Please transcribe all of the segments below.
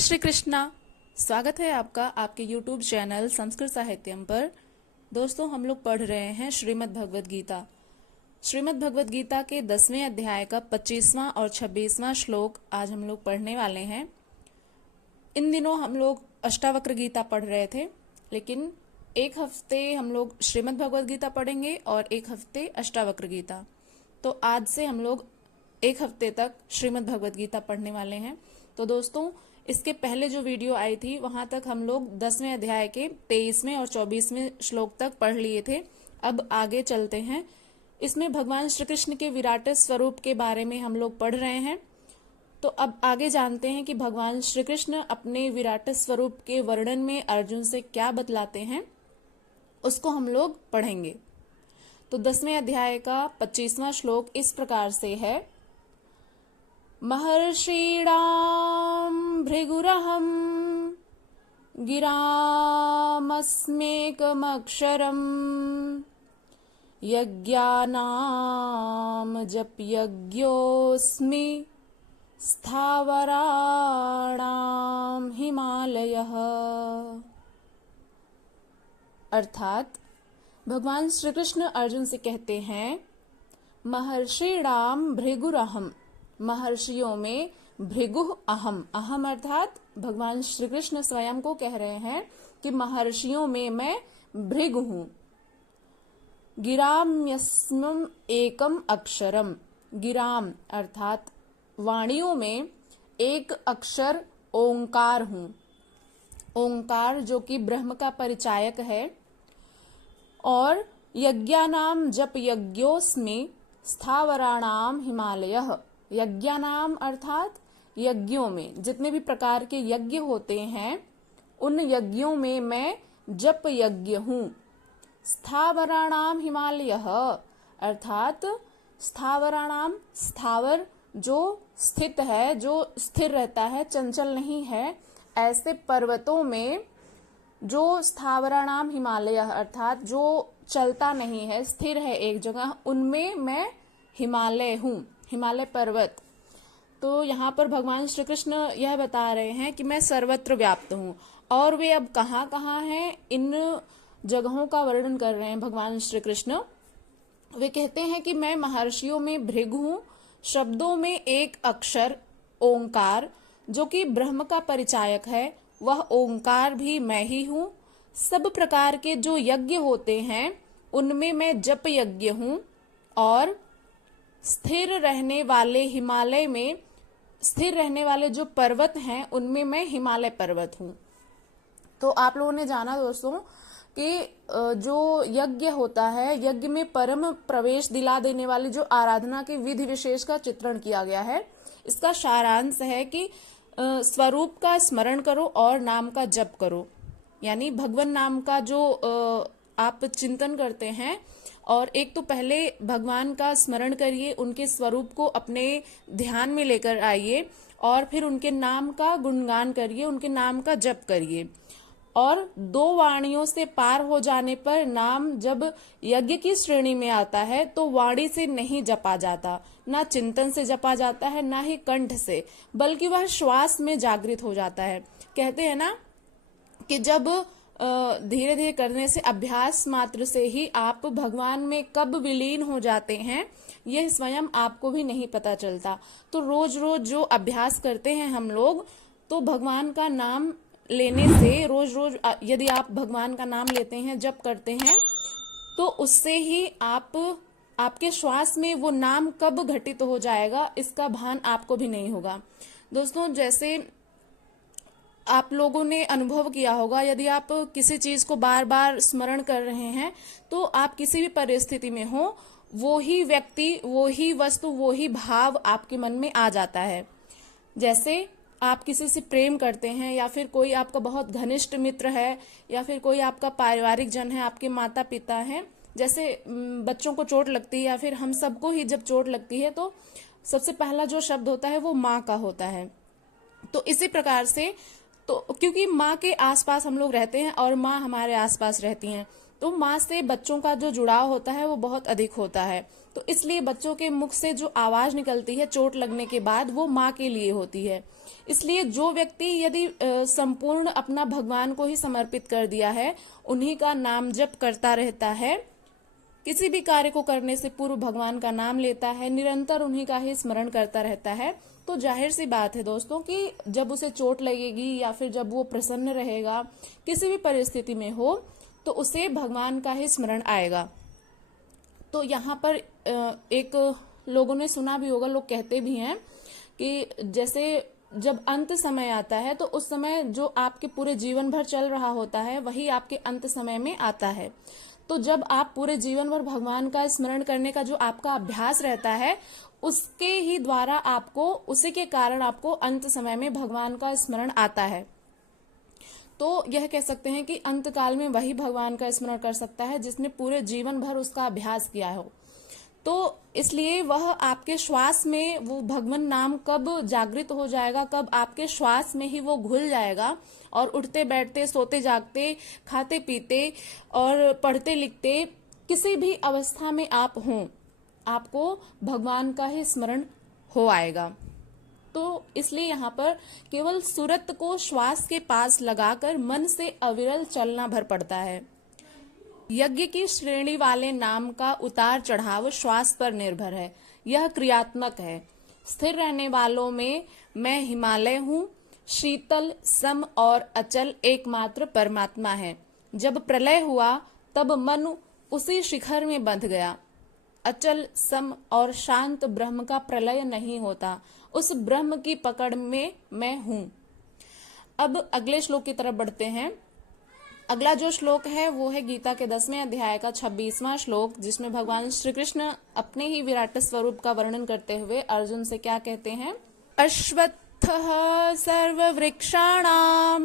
श्री कृष्णा। स्वागत है आपका आपके YouTube चैनल संस्कृत साहित्यम पर। दोस्तों, हम लोग पढ़ रहे हैं श्रीमद् भगवद गीता। श्रीमद् भगवद गीता के 10वें अध्याय का 25वां और 26वां श्लोक आज हम लोग पढ़ने वाले हैं। इन दिनों हम लोग अष्टावक्र गीता पढ़ रहे थे, लेकिन एक हफ्ते हम लोग श्रीमद् भगवद गीता पढ़ेंगे और एक हफ्ते अष्टावक्र गीता। तो आज से हम लोग एक हफ्ते तक श्रीमद् भगवद गीता पढ़ने वाले हैं। तो दोस्तों, इसके पहले जो वीडियो आई थी वहां तक हम लोग 10वें अध्याय के 23वें और 24वें श्लोक तक पढ़ लिए थे। अब आगे चलते हैं। इसमें भगवान श्री कृष्ण के विराट स्वरूप के बारे में हम लोग पढ़ रहे हैं। तो अब आगे जानते हैं कि भगवान श्री कृष्ण अपने विराट स्वरूप के वर्णन में अर्जुन से क्या बतलाते हैं, उसको हम लोग पढ़ेंगे। तो 10वें अध्याय का 25वां श्लोक इस प्रकार से है। महर्षीणां भृगुरहं गिरामस्मेकमक्षरम् यज्ञानां जपयज्ञोऽस्मि स्थावराणां हिमालयः। अर्थात भगवान श्री कृष्ण अर्जुन से कहते हैं, महर्षीणां भृगुरहं, महर्षियों में भृगु अहम। अहम अर्थात भगवान श्री कृष्ण स्वयं को कह रहे हैं कि महर्षियों में मैं भृगु हूं। गिराम्यस्मम् एकम अक्षरम, गिराम अर्थात वाणियों में एक अक्षर ओंकार हूं। ओंकार जो कि ब्रह्म का परिचायक है। और यज्ञानाम जप यज्ञोस्मि स्थावराणाम हिमालयः, यज्ञानाम अर्थात यज्ञों में जितने भी प्रकार के यज्ञ होते हैं उन यज्ञों में मैं जप यज्ञ हूं। स्थावराणाम हिमालयः अर्थात स्थावराणाम, स्थावर जो स्थित है, जो स्थिर रहता है, चंचल नहीं है, ऐसे पर्वतों में जो स्थावराणाम हिमालयः अर्थात जो चलता नहीं है, स्थिर है एक जगह, उनमें मैं हिमालय हूं, हिमालय पर्वत। तो यहाँ पर भगवान श्री कृष्ण यह बता रहे हैं कि मैं सर्वत्र व्याप्त हूँ। और वे अब कहाँ कहाँ हैं, इन जगहों का वर्णन कर रहे हैं भगवान श्री कृष्ण। वे कहते हैं कि मैं महर्षियों में भृगु हूँ, शब्दों में एक अक्षर ओंकार जो कि ब्रह्म का परिचायक है, वह ओंकार भी मैं ही हूँ। सब प्रकार के जो यज्ञ होते हैं उनमें मैं जप यज्ञ हूँ। और स्थिर रहने वाले हिमालय में, स्थिर रहने वाले जो पर्वत हैं उनमें मैं हिमालय पर्वत हूं। तो आप लोगों ने जाना दोस्तों कि जो यज्ञ होता है, यज्ञ में परम प्रवेश दिला देने वाली जो आराधना के विधि विशेष का चित्रण किया गया है। इसका सारांश है कि स्वरूप का स्मरण करो और नाम का जप करो। यानी भगवान नाम का जो आप चिंतन करते हैं, और एक तो पहले भगवान का स्मरण करिए, उनके स्वरूप को अपने ध्यान में लेकर आइए और फिर उनके नाम का गुणगान करिए, उनके नाम का जप करिए। और दो वाणियों से पार हो जाने पर नाम जब यज्ञ की श्रेणी में आता है तो वाणी से नहीं जपा जाता, ना चिंतन से जपा जाता है, ना ही कंठ से, बल्कि वह श्वास में जागृत हो जाता है। कहते हैं ना कि जब धीरे धीरे करने से, अभ्यास मात्र से ही आप भगवान में कब विलीन हो जाते हैं यह स्वयं आपको भी नहीं पता चलता। तो रोज रोज जो अभ्यास करते हैं हम लोग, तो भगवान का नाम लेने से, रोज रोज यदि आप भगवान का नाम लेते हैं, जप करते हैं, तो उससे ही आपके श्वास में वो नाम कब घटित हो जाएगा इसका भान आपको भी नहीं होगा। दोस्तों, जैसे आप लोगों ने अनुभव किया होगा, यदि आप किसी चीज को बार बार स्मरण कर रहे हैं तो आप किसी भी परिस्थिति में हो, वो ही व्यक्ति, वो ही वस्तु, वो ही भाव आपके मन में आ जाता है। जैसे आप किसी से प्रेम करते हैं, या फिर कोई आपका बहुत घनिष्ठ मित्र है, या फिर कोई आपका पारिवारिक जन है, आपके माता पिता हैं। जैसे बच्चों को चोट लगती है, या फिर हम सबको ही जब चोट लगती है तो सबसे पहला जो शब्द होता है वो माँ का होता है। तो इसी प्रकार से, तो क्योंकि माँ के आसपास हम लोग रहते हैं और माँ हमारे आसपास रहती हैं, तो माँ से बच्चों का जो जुड़ाव होता है वो बहुत अधिक होता है। तो इसलिए बच्चों के मुख से जो आवाज निकलती है चोट लगने के बाद वो माँ के लिए होती है। इसलिए जो व्यक्ति यदि संपूर्ण अपना भगवान को ही समर्पित कर दिया है, उन्हीं का नाम जप करता रहता है, किसी भी कार्य को करने से पूर्व भगवान का नाम लेता है, निरंतर उन्हीं का ही स्मरण करता रहता है, तो जाहिर सी बात है दोस्तों कि जब उसे चोट लगेगी या फिर जब वो प्रसन्न रहेगा, किसी भी परिस्थिति में हो, तो उसे भगवान का ही स्मरण आएगा। तो यहाँ पर एक लोगों ने सुना भी होगा, लोग कहते भी हैं कि जैसे जब अंत समय आता है तो उस समय जो आपके पूरे जीवन भर चल रहा होता है वही आपके अंत समय में आता है। तो जब आप पूरे जीवन भर भगवान का स्मरण करने का जो आपका अभ्यास रहता है, उसके ही द्वारा आपको, उसी के कारण आपको अंत समय में भगवान का स्मरण आता है। तो यह कह सकते हैं कि अंत काल में वही भगवान का स्मरण कर सकता है जिसने पूरे जीवन भर उसका अभ्यास किया हो। तो इसलिए वह आपके श्वास में वो भगवान नाम कब जागृत हो जाएगा, कब आपके श्वास में ही वो घुल जाएगा और उठते बैठते, सोते जागते, खाते पीते और पढ़ते लिखते, किसी भी अवस्था में आप हों, आपको भगवान का ही स्मरण हो आएगा। तो इसलिए यहाँ पर केवल सुरत को श्वास के पास लगाकर मन से अविरल चलना भर पड़ता है। यज्ञ की श्रेणी वाले नाम का उतार चढ़ाव श्वास पर निर्भर है, यह क्रियात्मक है। स्थिर रहने वालों में मैं हिमालय हूँ, शीतल, सम और अचल एकमात्र परमात्मा है। जब प्रलय हुआ तब मन उसी शिखर में बंध गया। अचल, सम और शांत ब्रह्म का प्रलय नहीं होता, उस ब्रह्म की पकड़ में मैं हूं। अब अगले श्लोक की तरफ बढ़ते हैं। अगला जो श्लोक है वो है गीता के 10वें अध्याय का 26वां श्लोक, जिसमें भगवान श्री कृष्ण अपने ही विराट स्वरूप का वर्णन करते हुए अर्जुन से क्या कहते हैं। अश्वत्थः सर्ववृक्षाणां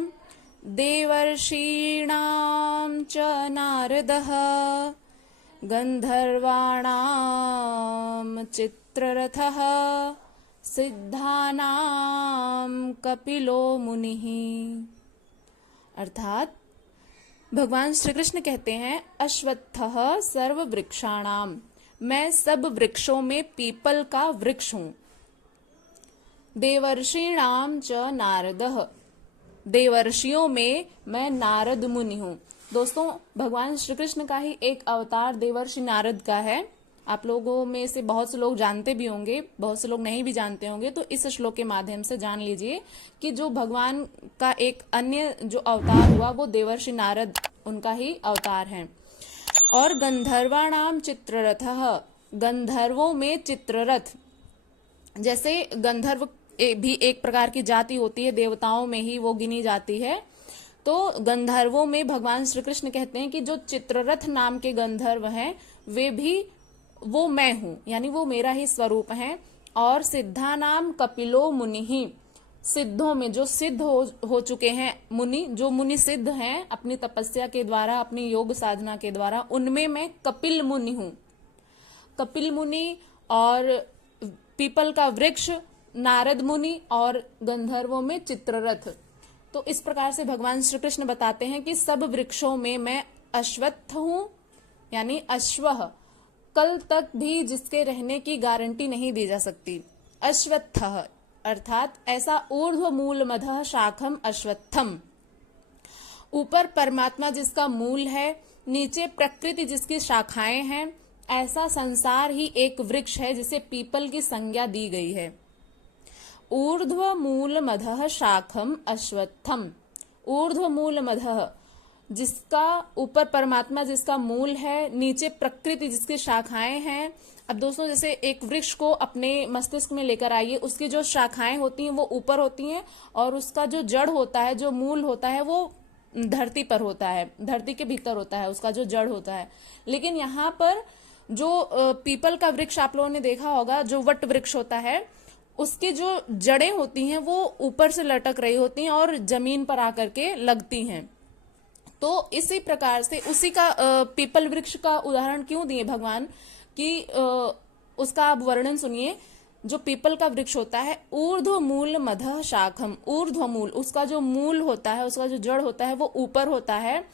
देवर्षीणां च नारदः गंधर्वाणां चित्ररथः सिद्धानां कपिलो मुनिः। अर्थात भगवान श्री कृष्ण कहते हैं, अश्वत्थः सर्व वृक्षाणाम, मैं सब वृक्षों में पीपल का वृक्ष हूं। देवर्षीणाम च नारदः, देवर्षियों में मैं नारद मुनि हूं। दोस्तों, भगवान श्री कृष्ण का ही एक अवतार देवर्षि नारद का है। आप लोगों में से बहुत से लोग जानते भी होंगे, बहुत से लोग नहीं भी जानते होंगे। तो इस श्लोक के माध्यम से जान लीजिए कि जो भगवान का एक अन्य जो अवतार हुआ वो देवर्षि नारद, उनका ही अवतार है। और गंधर्वाणाम चित्ररथः, गंधर्वों में चित्ररथ। जैसे गंधर्व भी एक प्रकार की जाति होती है, देवताओं में ही वो गिनी जाती है। तो गंधर्वों में भगवान श्री कृष्ण कहते हैं कि जो चित्ररथ नाम के गंधर्व हैं वे भी वो मैं हूं, यानी वो मेरा ही स्वरूप है। और सिद्धानाम कपिलो मुनि, सिद्धों में जो सिद्ध हो चुके हैं मुनि, जो मुनि सिद्ध हैं अपनी तपस्या के द्वारा, अपनी योग साधना के द्वारा, उनमें मैं कपिल मुनि हूं। कपिल मुनि और पीपल का वृक्ष नारद मुनि और गंधर्वों में चित्ररथ। तो इस प्रकार से भगवान श्री कृष्ण बताते हैं कि सब वृक्षों में मैं अश्वत्थ हूं, यानी अश्वः, कल तक भी जिसके रहने की गारंटी नहीं दी जा सकती। अश्वत्थः अर्थात ऐसा ऊर्ध्व मूल मधः शाखम अश्वत्थम, ऊपर परमात्मा जिसका मूल है, नीचे प्रकृति जिसकी शाखाएं हैं, ऐसा संसार ही एक वृक्ष है जिसे पीपल की संज्ञा दी गई है। ऊर्ध्व मूल मधः शाखम अश्वत्थम, ऊर्ध्व मूल मधः जिसका ऊपर परमात्मा जिसका मूल है, नीचे प्रकृति जिसकी शाखाएं हैं। अब दोस्तों, जैसे एक वृक्ष को अपने मस्तिष्क में लेकर आइए, उसकी जो शाखाएं होती हैं वो ऊपर होती हैं और उसका जो जड़ होता है, जो मूल होता है, वो धरती पर होता है, धरती के भीतर होता है उसका जो जड़ होता है। लेकिन यहाँ पर जो पीपल का वृक्ष आप लोगों ने देखा होगा, जो वट वृक्ष होता है, उसकी जो जड़ें होती हैं वो ऊपर से लटक रही होती हैं और जमीन पर आकर के लगती हैं। तो इसी प्रकार से उसी का पीपल वृक्ष का उदाहरण क्यों दिए भगवान कि उसका आप वर्णन सुनिए। जो पीपल का वृक्ष होता है, ऊर्ध्व मूल मधः शाखम, ऊर्ध्व मूल, उसका जो मूल होता है, उसका जो जड़ होता है वो ऊपर होता है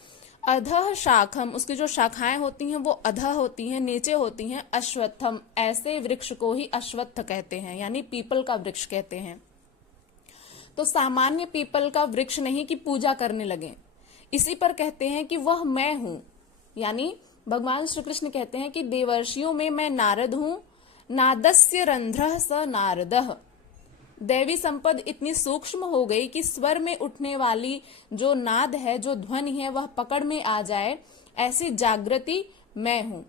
अधः शाखम, उसकी जो शाखाएं होती हैं वो अधः होती हैं, नीचे होती हैं। अश्वत्थम, ऐसे वृक्ष को ही अश्वत्थ कहते हैं, यानी पीपल का वृक्ष कहते हैं। तो सामान्य पीपल का वृक्ष नहीं कि पूजा करने लगे, इसी पर कहते हैं कि वह मैं हूं। यानी भगवान श्री कृष्ण कहते हैं कि देवर्षियों में मैं नारद हूं। नादस्य रंध्रः स नारदः, दैवी संपद इतनी सूक्ष्म हो गई कि स्वर में उठने वाली जो नाद है, जो ध्वनि है, वह पकड़ में आ जाए, ऐसी जागृति मैं हूं।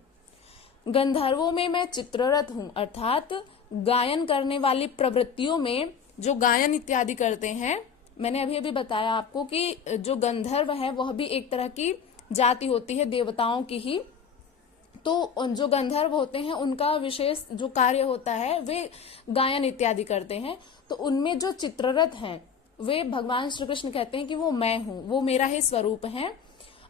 गंधर्वों में मैं चित्ररथ हूं, अर्थात गायन करने वाली प्रवृत्तियों में जो गायन इत्यादि करते हैं, मैंने अभी अभी बताया आपको कि जो गंधर्व है वह भी एक तरह की जाति होती है, देवताओं की ही। तो जो गंधर्व होते हैं उनका विशेष जो कार्य होता है वे गायन इत्यादि करते हैं। तो उनमें जो चित्ररथ हैं वे भगवान श्री कृष्ण कहते हैं कि वो मैं हूं, वो मेरा ही स्वरूप है।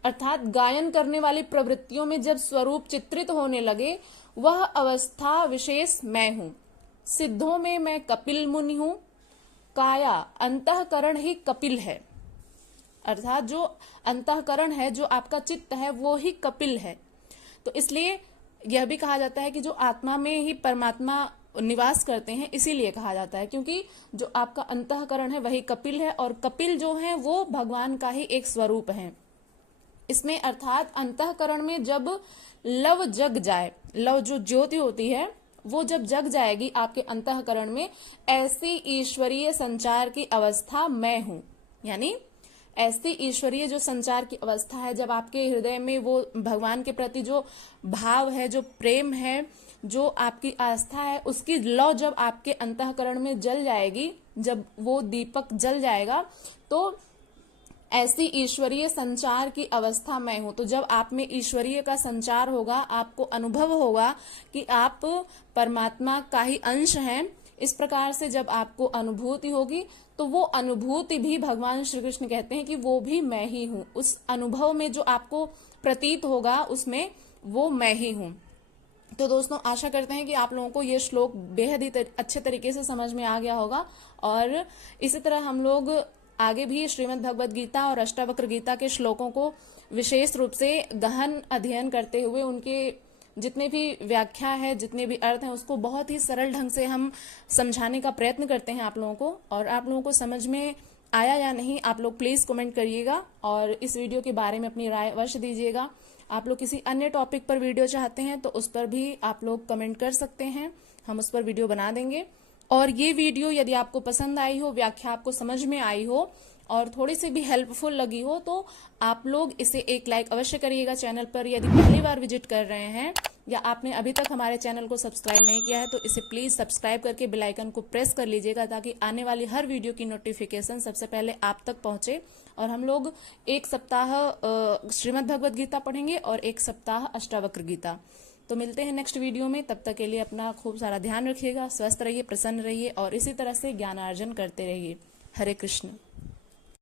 अर्थात गायन करने वाली प्रवृत्तियों में जब स्वरूप चित्रित होने लगे, वह अवस्था विशेष मैं हूं। सिद्धों में मैं कपिल मुनि हूं। काया, अंतःकरण ही कपिल है, अर्थात जो अंतःकरण है, जो आपका चित्त है, वो ही कपिल है। तो इसलिए यह भी कहा जाता है कि जो आत्मा में ही परमात्मा निवास करते हैं, इसीलिए कहा जाता है, क्योंकि जो आपका अंतःकरण है वही कपिल है, और कपिल जो है वो भगवान का ही एक स्वरूप है। इसमें अर्थात अंतःकरण में जब लव जग जाए, लव जो ज्योति होती है वो जब जग जाएगी आपके अंतःकरण में, ऐसी ईश्वरीय संचार की अवस्था मैं हूं। यानी ऐसी ईश्वरीय जो संचार की अवस्था है, जब आपके हृदय में वो भगवान के प्रति जो भाव है, जो प्रेम है, जो आपकी आस्था है, उसकी लौ जब आपके अंतःकरण में जल जाएगी, जब वो दीपक जल जाएगा, तो ऐसी ईश्वरीय संचार की अवस्था मैं हूं। तो जब आप में ईश्वरीय का संचार होगा, आपको अनुभव होगा कि आप परमात्मा का ही अंश हैं, इस प्रकार से जब आपको अनुभूति होगी, तो वो अनुभूति भी भगवान श्री कृष्ण कहते हैं कि वो भी मैं ही हूं। उस अनुभव में जो आपको प्रतीत होगा, उसमें वो मैं ही हूं। तो दोस्तों, आशा करते हैं कि आप लोगों को ये श्लोक बेहद ही अच्छे तरीके से समझ में आ गया होगा। और इसी तरह हम लोग आगे भी श्रीमद् भगवद गीता और अष्टावक्र गीता के श्लोकों को विशेष रूप से गहन अध्ययन करते हुए उनके जितने भी व्याख्या है, जितने भी अर्थ हैं, उसको बहुत ही सरल ढंग से हम समझाने का प्रयत्न करते हैं आप लोगों को। और आप लोगों को समझ में आया या नहीं, आप लोग प्लीज कमेंट करिएगा और इस वीडियो के बारे में अपनी राय अवश्य दीजिएगा। आप लोग किसी अन्य टॉपिक पर वीडियो चाहते हैं तो उस पर भी आप लोग कमेंट कर सकते हैं, हम उस पर वीडियो बना देंगे। और ये वीडियो यदि आपको पसंद आई हो, व्याख्या आपको समझ में आई हो और थोड़ी सी भी हेल्पफुल लगी हो, तो आप लोग इसे एक लाइक अवश्य करिएगा। चैनल पर यदि पहली बार विजिट कर रहे हैं या आपने अभी तक हमारे चैनल को सब्सक्राइब नहीं किया है, तो इसे प्लीज सब्सक्राइब करके बेल आइकन को प्रेस कर लीजिएगा, ताकि आने वाली हर वीडियो की नोटिफिकेशन सबसे पहले आप तक पहुंचे। और हम लोग एक सप्ताह श्रीमद् भगवद गीता पढ़ेंगे और एक सप्ताह अष्टावक्र गीता। तो मिलते हैं नेक्स्ट वीडियो में, तब तक के लिए अपना खूब सारा ध्यान रखिएगा, स्वस्थ रहिए, प्रसन्न रहिए और इसी तरह से ज्ञानार्जन करते रहिए। हरे कृष्ण।